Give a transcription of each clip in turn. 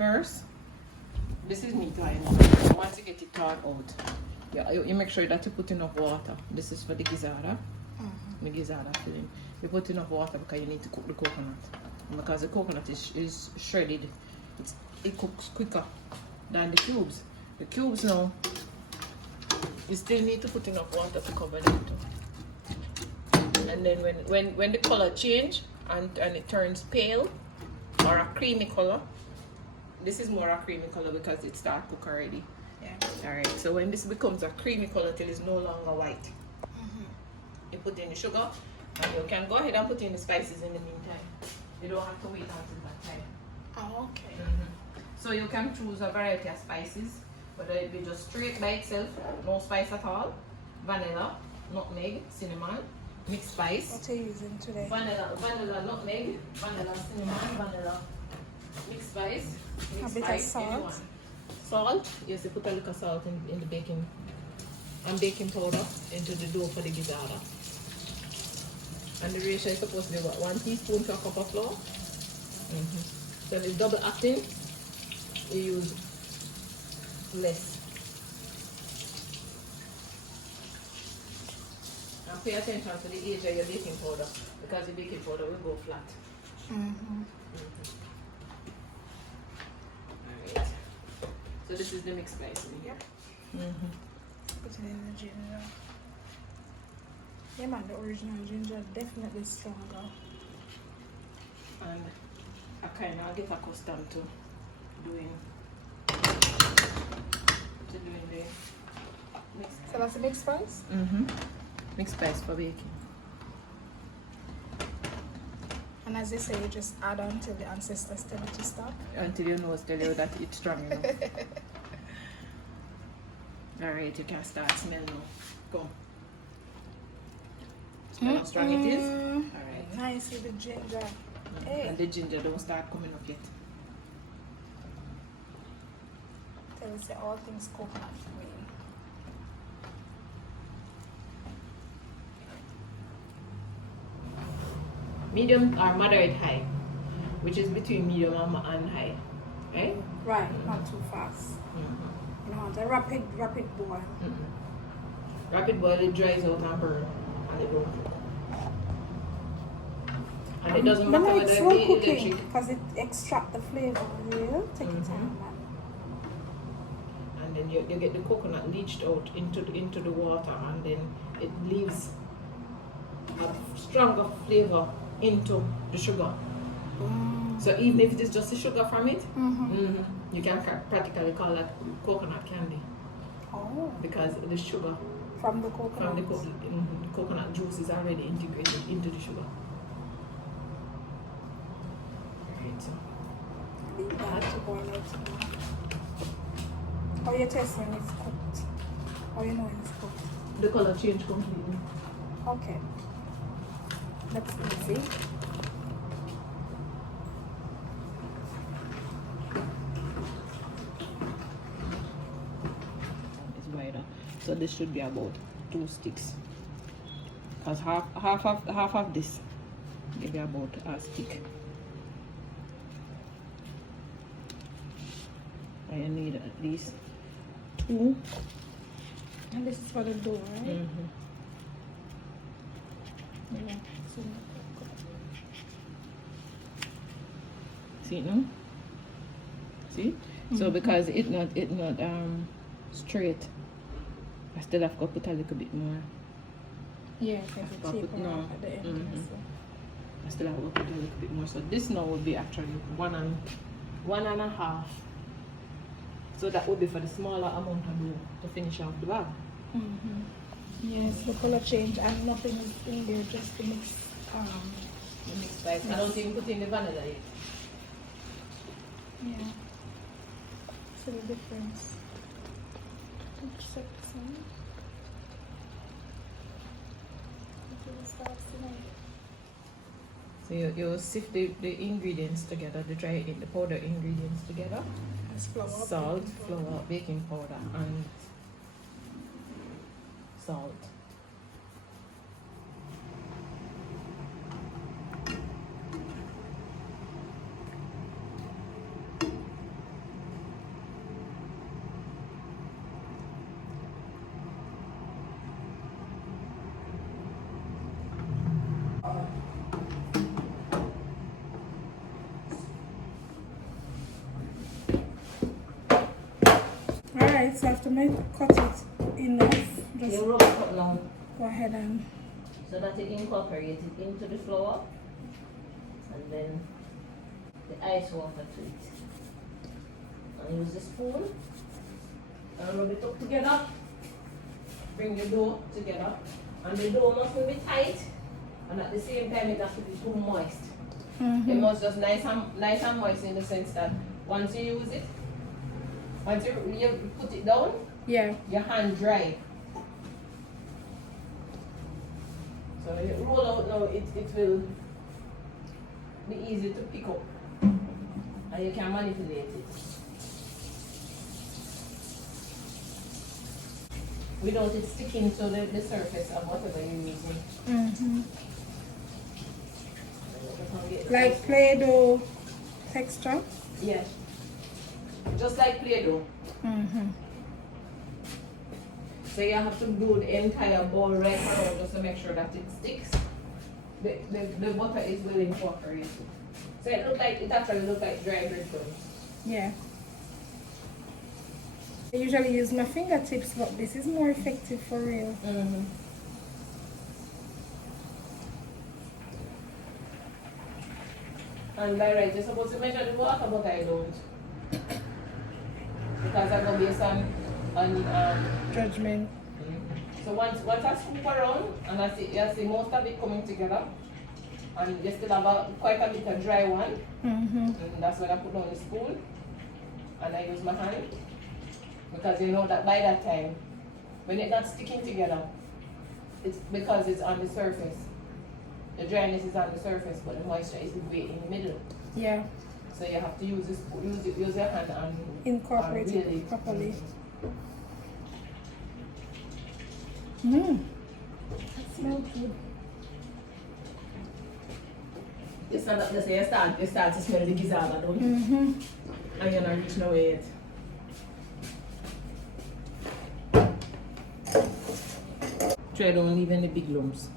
first, this is meat wine. Once you get it thawed out, you make sure that you put enough water. This is for the gizzada. The gizzada filling. You put enough water because you need to cook the coconut. And because the coconut is shredded, it cooks quicker than the cubes. The cubes now, you still need to put enough water to cover them too. And then when the color change and it turns pale or a creamy color, this is more a creamy color because it starts cook already. Yeah. Alright, so when this becomes a creamy color till it's no longer white, you put in the sugar, and you can go ahead and put in the spices in the meantime. You don't have to wait until that time. Oh, okay. So you can choose a variety of spices, whether it be just straight by itself, no spice at all, vanilla, nutmeg, cinnamon, mixed spice. What are you using today? Vanilla, nutmeg, vanilla, cinnamon, vanilla, mixed spice. A bit of salt. Salt, yes, you put a little salt in the baking and baking powder into the dough for the gizzada. And the ratio is supposed to be what, 1 teaspoon to a cup of flour. So if it's double acting, you use less. And pay attention to the age of your baking powder because the baking powder will go flat. Alright. So this is the mixed spice in here. Put it in the ginger. Yeah man, the original ginger definitely stronger. And I kind of get accustomed to doing the mixed spice. So that's a mixed spice? Mixed spice for baking. And as they say, you just add on till the ancestors tell you to stop. Until your nose tell you that it's strong enough. Alright, you can start smell now. Go. Smell how strong it is? Alright. Nice with the ginger. Hey. And the ginger don't start coming up yet. Tell you say all things coconut free. Medium or moderate high, which is between medium and high. Right? Right, not too fast. You know, the rapid boil. Rapid boil, it dries out and burn and it don't cook. And it doesn't matter whether slow it's cooking electric. because it extract the flavor. Really take your time, man. And then you get the coconut leached out into the water, and then it leaves a stronger flavor into the sugar. So even if it is just the sugar from it, you can practically call that coconut candy. Oh. Because the sugar from the coconut. From the coconut juice is already integrated into the sugar. Right, so Leave that to boil out now. How you test when it's cooked? How you know when it's cooked? the color changed completely. Okay. That's easy. It's wider. So this should be about 2 sticks. Because half of this, maybe about a stick. I need at least 2. And this is for the dough, right? Yeah. See no? See? So because it not straight, I still have to put a little bit more. Yeah, I think it's cheaper No. at the end. I still have to put a little bit more. So this now would be actually 1.5. So that would be for the smaller amount of dough to finish off the bag. Yes, the color change and nothing is in there, just to mix. The mixed spice. I don't even put in the vanilla yet. Yeah. See the difference. Check some. So you sift the ingredients together, the powder ingredients together. Salt, flour, baking powder, and salt. tight, so after I cut it enough, just You rub it up now go ahead and so that it incorporates it into the flour and then the ice water to it. And use the spoon and rub it up together. Bring the dough together. And the dough must be tight and at the same time it has to be too moist. It must just nice and moist in the sense that once you use it, once you put it down, yeah. your hand dry. So you roll out now, it will be easy to pick up and you can manipulate it without it sticking to the surface of whatever you're using. Like Play-Doh texture? Yeah, just like Play-Doh. So you have to do the entire bowl right around just to make sure that it sticks. The butter is well incorporated. So it actually looks like dry breadcrumbs. Yeah. I usually use my fingertips, but this is more effective for real. And by right, you're supposed to measure the water, but I don't. Because I go based on Judgment. So once I scoop around and I see most of it coming together, and you still have quite a bit of dry one, and that's when I put on the spoon and I use my hand, because you know that by that time, when it's not sticking together, it's because it's on the surface. The dryness is on the surface, but the moisture is way in the middle. Yeah. So you have to use this, use your hand and Incorporate and it properly. That smells good. It's not that you start to smell the gizzada, don't you? And you're not reaching away yet. Try don't leave any big lumps.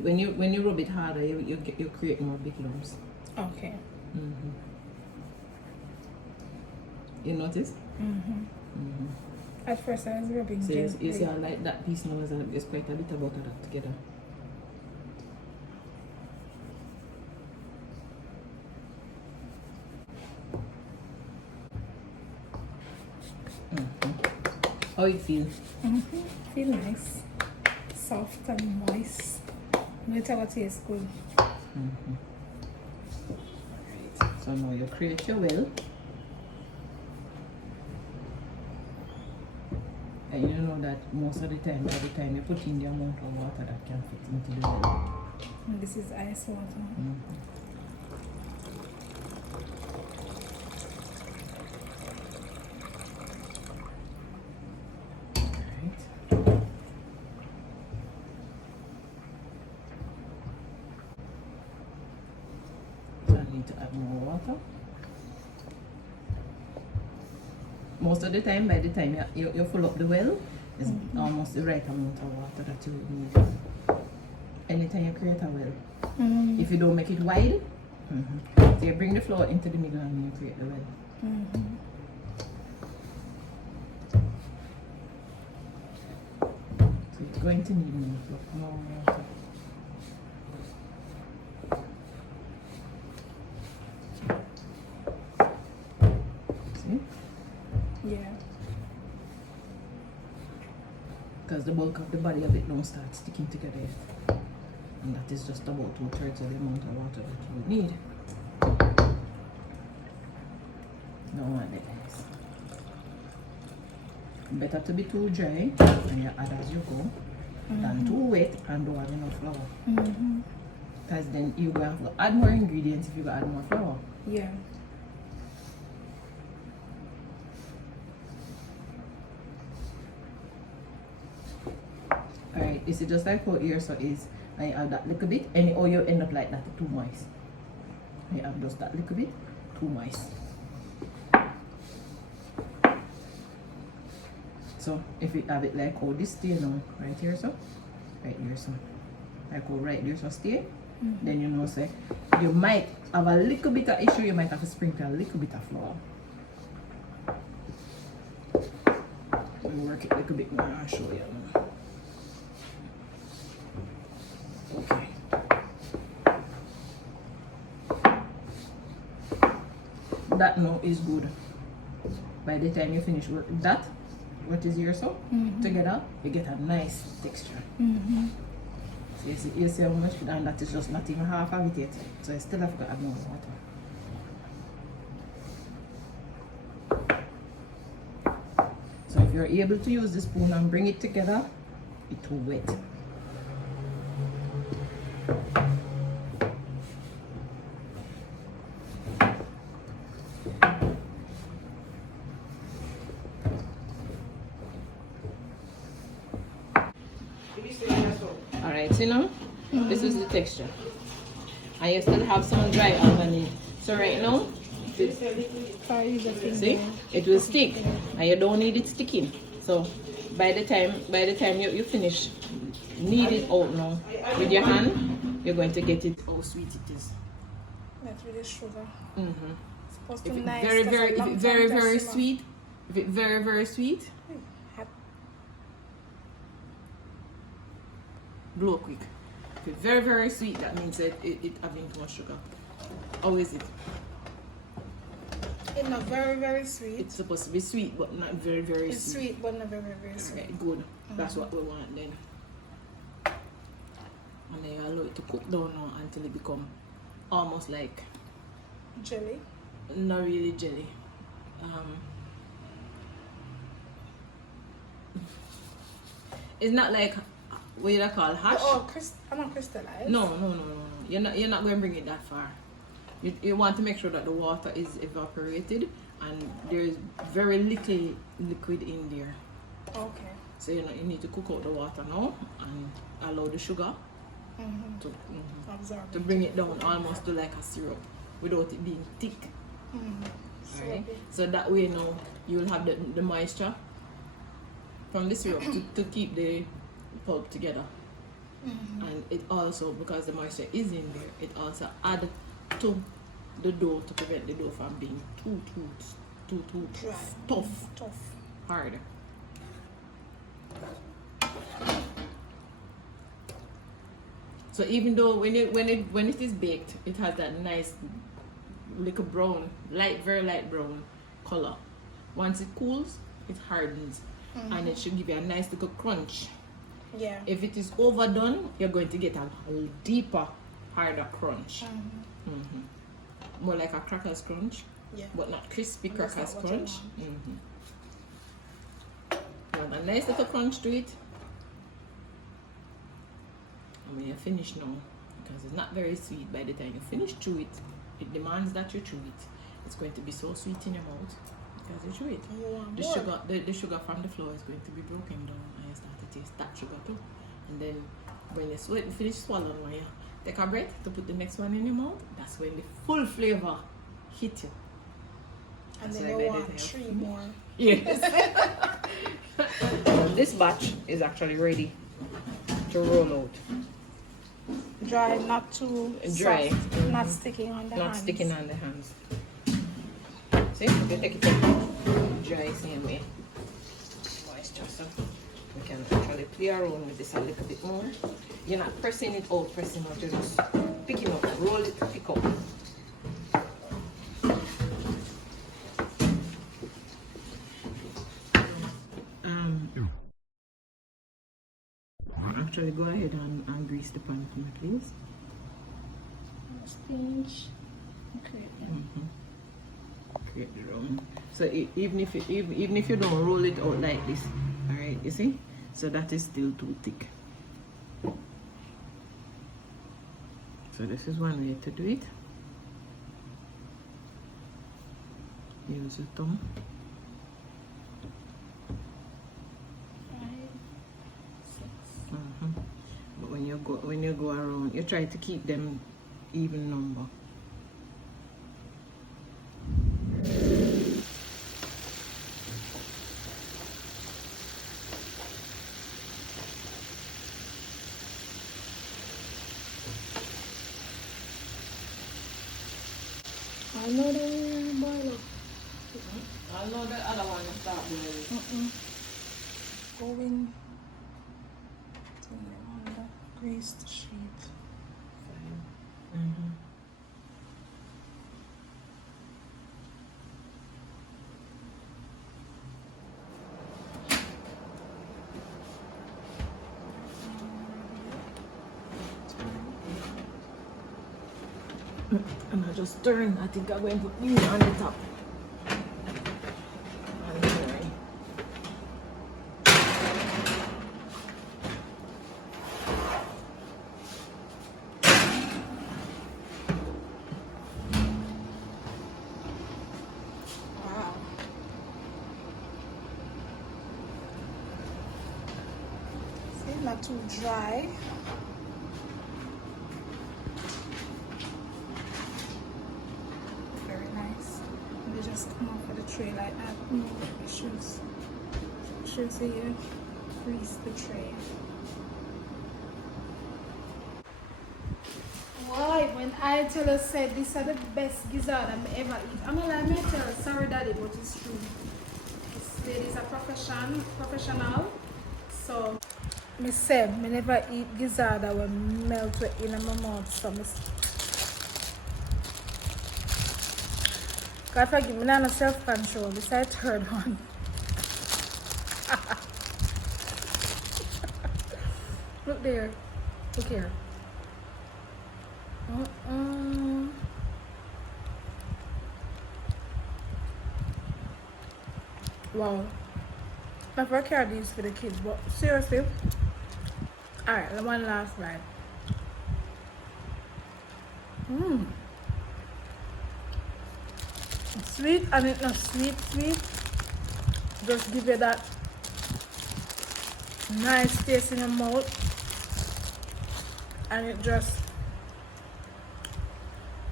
When you rub it harder, you create more big lumps. Okay. You notice? At first I was rubbing So gently. you see how like that piece now is quite a bit of butter that together. How it feel? Feel nice. Soft and moist. Whatever tastes good. Right. So now you create your well. And you know that most of the time, by the time you put in the amount of water that can fit into the well. And this is ice water. So I need to add more water. Most of the time, by the time you fill up the well, it's almost the right amount of water that you would need. Anytime you create a well. If you don't make it wide, so you bring the flour into the middle and then you create the well. So you're going to need more water. See? Yeah. Because the bulk of the body of it don't start sticking together yet. And that is just about 2/3 of the amount of water that you would need. Don't want it nice. Better to be too dry and you add as you go than too wet and don't have enough flour. Because then you will have to add more ingredients if you add more flour. Yeah. Alright, this is just like how here so is. I add that little bit and or you end up like that too moist. I add just that little bit too moist. So if you have it like how this stay now, right here so, right here so, like how right there so stay, then you know say you might have a little bit of issue, you might have to sprinkle a little bit of flour. me work it a little bit more and show you now. Okay. That now is good. By the time you finish work that, what is here so together, you get a nice texture. So you see how much, and that is just not even half of it yet. So I still have to add more water. So if you're able to use the spoon and bring it together, it will wet. Alright, see now? This is the texture. And you still have some dry underneath. So right now, see, it will stick, and you don't need it sticking. So by the time you finish, knead it out now with your hand. You're going to get it how sweet it is. That's really sugar. Supposed to If be it's nice. very sweet, if it's very sweet, blow quick. If it's very sweet, that means that it having too much sugar. How is it? It's not very sweet. It's supposed to be sweet, but not very sweet. It's sweet, but not very sweet. Alright, good. That's what we want then. And then you allow it to cook down now until it become almost like jelly. Not really jelly. It's not like what you call hash. Oh, I'm not crystallized. No. You're not going to bring it that far. You want to make sure that the water is evaporated and there's very little liquid in there. Okay. So you need to cook out the water now and allow the sugar to bring it down almost to like a syrup without it being thick. Alright? So that way now you will have the moisture from the syrup to keep the pulp together. And it also, because the moisture is in there, it also adds to the dough to prevent the dough from being too dry, tough, hard. So even though when it is baked, it has that nice little brown, very light brown color. Once it cools, it hardens, and it should give you a nice little crunch. Yeah. If it is overdone, you're going to get a deeper, harder crunch. More like a crackers crunch, but not crispy crackers crunch. A nice little crunch to it. And when you finish now, because it's not very sweet, by the time you finish chew it, it demands that you chew it. It's going to be so sweet in your mouth because you chew it. The sugar from the flour is going to be broken down, and you start to taste that sugar too. And then when you finish swallowing, when you take a breath to put the next one in your mouth, that's when the full flavor hit you. And then you want 3 more. Yes. This batch is actually ready to roll out. Dry, not too dry, soft, not sticking on the hands. Not sticking on the hands. See, you take it out, dry same way. Moisture, so we can actually play around with this a little bit more. You're not pressing it out, you're just picking up, roll it, pick up. Actually, go ahead and grease the pan for me, please. Stinch. Okay. Create the round. So even if you don't roll it out like this, all right, you see, so that is still too thick. So this is one way to do it. Use your thumb. But when you go around, you try to keep them even number. I know the boiler. I know the other one is start boiling. going on the greased sheet. Mm-hmm. And I just turn. I think I'm going to put these on the top. And turn. Wow. See, not too dry. Very nice. And they just come off of the tray like that. It shows you grease the tray. Why? When I tell her said these are the best gizzard I ever eat. I'm not like me tell her, sorry daddy, but it's true. This lady's a professional. So me say me never eat gizzard that will melt in my mouth. So me God forgive me, no self-control. This is the third one. Look there. Look here. Wow. I never carry these for the kids, but seriously. Alright, one last bite. It's sweet and it's not sweet. Just give you that nice taste in your mouth. And it just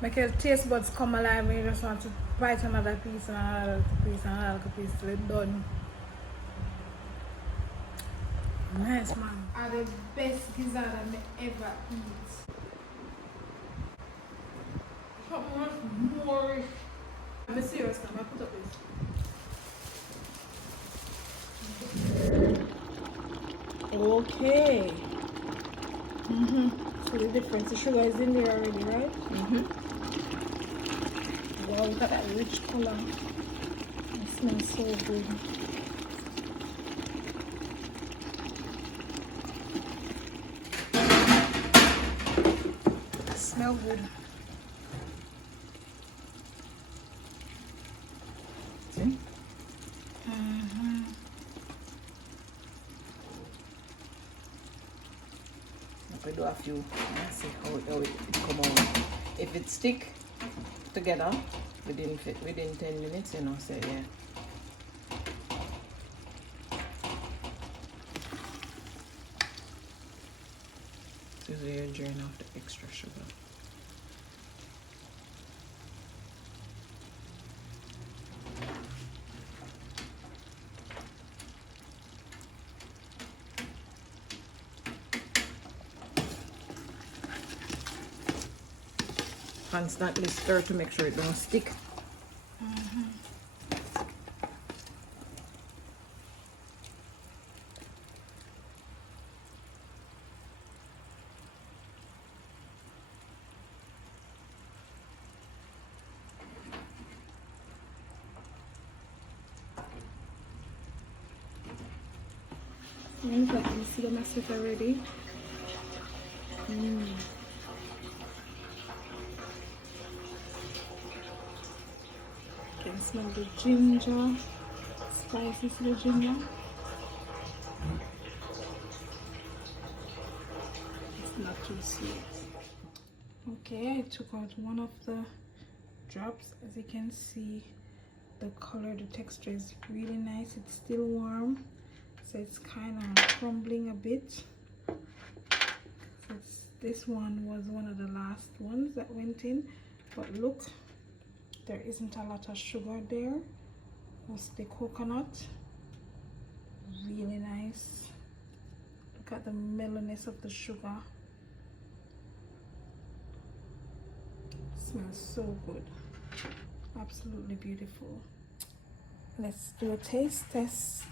make your taste buds come alive when you just want to bite another piece and another piece and another piece till it's done. Nice, man. Are the best gizzard I ever eat. How much more? I'm serious now. I put up this. Okay. So the difference, the sugar is in there already, right? Wow, look at that rich color. It smells so good. It smells good. See? We do a few and see how it come out. If it stick together within 10 minutes, you know, say yeah. This is where you drain off the extra sugar. Constantly stir to make sure it don't stick. Look at this, see the mustard already. Can smell the ginger, spices the ginger. It's not too sweet. Okay, I took out one of the drops. As you can see, the color, the texture is really nice. It's still warm, so it's kind of crumbling a bit. So this one was one of the last ones that went in, but look, there isn't a lot of sugar there. Just the coconut, really nice. Look at the mellowness of the sugar. Smells so good, absolutely beautiful. Let's do a taste test.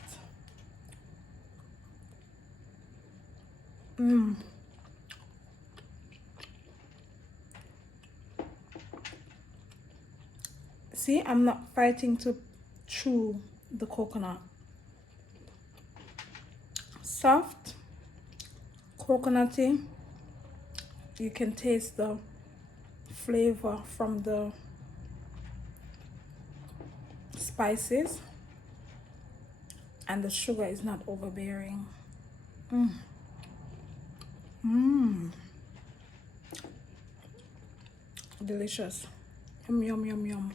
See, I'm not fighting to chew the coconut. Soft, coconutty. You can taste the flavor from the spices, and the sugar is not overbearing. Delicious. Yum, yum, yum, yum.